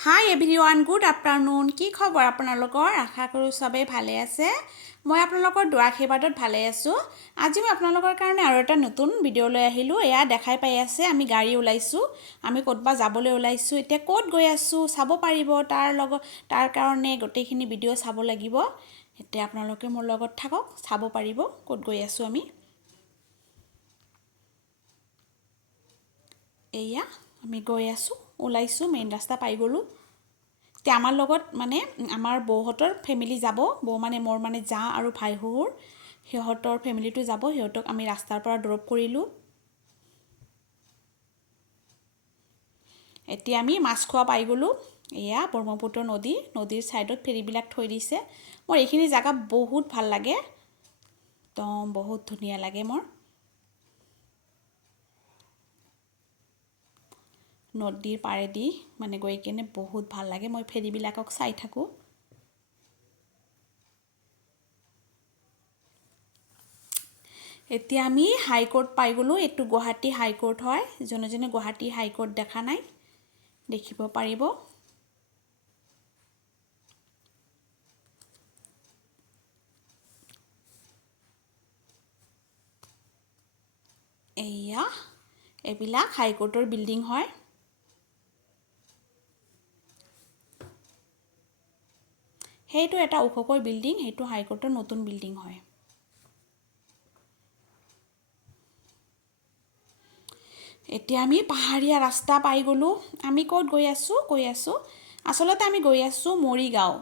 হাই everyone, good afternoon. কি খবৰ আপোনালোকৰ? আশা কৰোঁ চবেই ভালে আছে। মই আপোনালোকৰ দুৱাৰ আশীৰ্বাদত ভালে আছোঁ। আজি মই আপোনালোকৰ কাৰণে আৰু এটা নতুন ভিডিঅ' লৈ আহিলোঁ। এয়া দেখাই পাই আছে, আমি গাড়ী ওলাইছোঁ, আমি ক'তবা যাবলৈ ওলাইছোঁ। এতিয়া ক'ত গৈ আছোঁ চাব পাৰিব, তাৰ কাৰণে গোটেইখিনি ভিডিঅ' চাব লাগিব। এতিয়া আপোনালোকে মোৰ লগত থাকক, চাব পাৰিব ক'ত গৈ আছোঁ আমি। এয়া আমি গৈ আছোঁ, ওলাইছোঁ, মেইন ৰাস্তা পাই গ'লোঁ। এতিয়া আমাৰ লগত আমাৰ বৌহঁতৰ ফেমিলি যাব। বৌ মোৰ জা আৰু ভাই শহুৰ, সিহঁতৰ ফেমিলিটো যাব। সিহঁতক আমি ৰাস্তাৰ পৰা ড্ৰপ কৰিলোঁ। এতিয়া আমি মাছখোৱা পাই গ'লোঁ। এয়া ব্ৰহ্মপুত্ৰ নদীৰ ছাইডত ফেৰীবিলাক থৈ দিছে। মোৰ এইখিনি জেগা বহুত ভাল লাগে, একদম বহুত ধুনীয়া লাগে মোৰ। নদীৰ পাৰেদি গৈ কিনে বহুত ভাল লাগে। মই ফেৰীবিলাকক চাই থাকোঁ। এতিয়া আমি হাইকোৰ্ট পাই গ'লোঁ। এইটো গুৱাহাটী হাইকোৰ্ট হয়। যোনে গুৱাহাটী হাইকোৰ্ট দেখা নাই, দেখিব পাৰিব। এয়া এইবিলাক হাইকোৰ্টৰ বিল্ডিং হয়। সেইটো এটা ওখকৈ বিল্ডিং, সেইটো হাইকোৰ্টৰ নতুন বিল্ডিং হয়। এতিয়া আমি পাহাৰীয়া ৰাস্তা পাই গ'লোঁ। আমি ক'ত গৈ আছোঁ? আচলতে আমি গৈ আছোঁ মৰিগাঁও।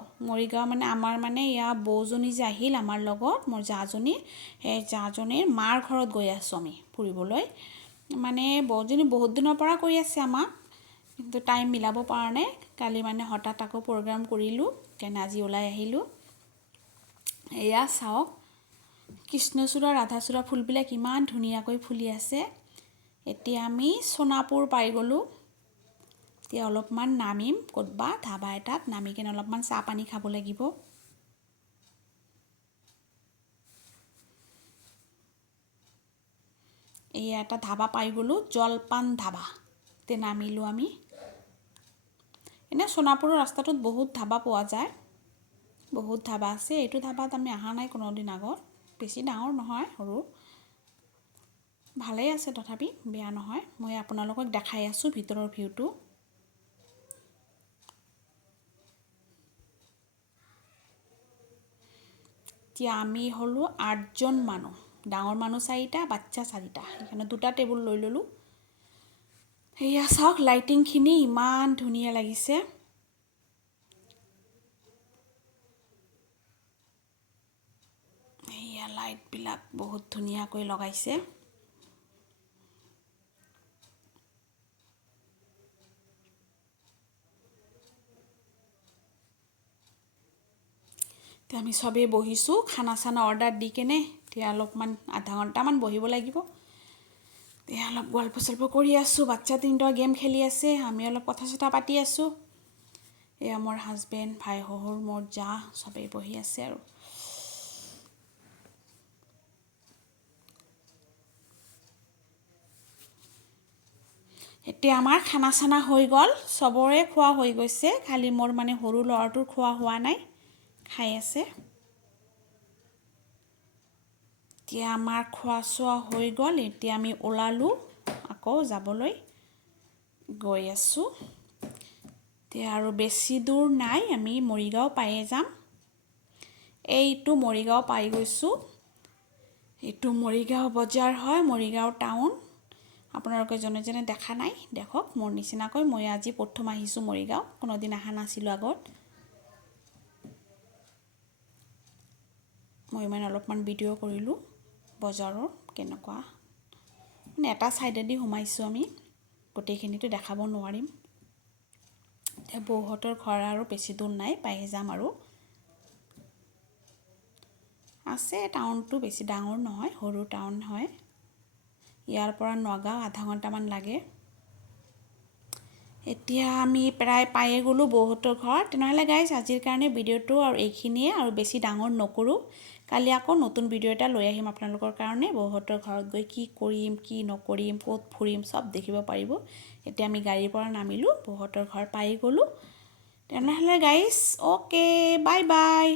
আমাৰ ইয়াৰ বৌজনী যে আহিল আমাৰ লগত, মোৰ জাজনী, সেই জাজনীৰ মাৰ ঘৰত গৈ আছোঁ আমি ফুৰিবলৈ। বৌজনী বহুত দিনৰ পৰা কৈ আছে আমাক, কিন্তু টাইম মিলাব পৰা নাই। কালি হঠাৎ আকৌ প্ৰগ্ৰাম কৰিলোঁ, সেইকাৰণে আজি ওলাই আহিলোঁ। এয়া চাওক, কৃষ্ণচূড়া ৰাধাচূড়া ফুলবিলাক ইমান ধুনীয়াকৈ ফুলি আছে। এতিয়া আমি সোণাপুৰ পাই গ'লোঁ। এতিয়া অলপমান নামিম ক'তবা ধাবা এটাত, নামি কিনে অলপমান চাহ পানী খাব লাগিব। এই এটা ধাবা পাই গ'লোঁ, জলপান ধাবা। এতিয়া নামিলোঁ আমি। এনেই সোণাপুৰৰ ৰাস্তাটোত বহুত ধাবা পোৱা যায়, বহুত ধাবা আছে। এইটো ধাবাত আমি অহা নাই কোনোদিন আগত। বেছি ডাঙৰ নহয়, সৰু, ভালেই আছে তথাপি, বেয়া নহয়। মই আপোনালোকক দেখাই আছোঁ ভিতৰৰ ভিউটো। এতিয়া আমি হ'লোঁ 8জন মানুহ, ডাঙৰ মানুহ 4টা, বাচ্চা 4টা। সেইকাৰণে 2টা টেবুল লৈ ল'লোঁ। সেয়া চাওক, লাইটিংখিনি ইমান ধুনীয়া লাগিছে। এয়া লাইটবিলাক বহুত ধুনীয়াকৈ লগাইছে। এতিয়া আমি চবেই বহিছোঁ, খানা চানা অৰ্ডাৰ দি কেনে। এতিয়া অলপমান আধা ঘণ্টামান বহিব লাগিব। এতিয়া অলপ গল্প চল্প কৰি আছোঁ। বাচ্চা 3টা গেম খেলি আছে, আমি অলপ কথা চথা পাতি আছোঁ। এয়া মোৰ হাজবেণ্ড, ভাই শহুৰ, মোৰ জা, চবেই বহি আছে আৰু। এতিয়া আমাৰ খানা চানা হৈ গ'ল, চবৰে খোৱা হৈ গৈছে। খালি মোৰ সৰু ল'ৰাটোৰ খোৱা হোৱা নাই, খাই আছে। এতিয়া আমাৰ খোৱা চোৱা হৈ গ'ল। এতিয়া আমি ওলালোঁ আকৌ যাবলৈ, গৈ আছোঁ। এতিয়া আৰু বেছি দূৰ নাই, আমি মৰিগাঁও পায়ে যাম। এইটো মৰিগাঁও পাই গৈছোঁ। এইটো মৰিগাঁও বজাৰ হয়, মৰিগাঁও টাউন। আপোনালোকে যোনে দেখা নাই, দেখক মোৰ নিচিনাকৈ। মই আজি প্ৰথম আহিছোঁ মৰিগাঁও, কোনোদিন অহা নাছিলোঁ আগত। মই অলপমান ভিডিঅ' কৰিলোঁ বজাৰৰ, কেনেকুৱা। এটা ছাইডেদি সোমাইছোঁ আমি, গোটেইখিনিতো দেখাব নোৱাৰিম। এতিয়া বৌহঁতৰ ঘৰ আৰু বেছি দূৰ নাই, পাই যাম আৰু। আছে, টাউনটো বেছি ডাঙৰ নহয়, সৰু টাউন হয়। ইয়াৰ পৰা নগাঁও আধা ঘণ্টামান লাগে। এতিয়া আমি প্ৰায় পায়ে গ'লোঁ বৌহঁতৰ ঘৰ। তেনেহ'লে গাইজ, আজিৰ কাৰণে ভিডিঅ'টো আৰু এইখিনিয়ে, আৰু বেছি ডাঙৰ নকৰোঁ। কালি আকৌ নতুন ভিডিঅ' এটা লৈ আহিম আপোনালোকৰ কাৰণে। বৌহঁতৰ ঘৰত গৈ কি কৰিম, কি নকৰিম, ক'ত ফুৰিম, চব দেখিব পাৰিব। এতিয়া আমি গাড়ীৰ পৰা নামিলোঁ, বৌহঁতৰ ঘৰ পাই গ'লোঁ। তেনেহ'লে গাইছ, অ'কে, বাই বাই।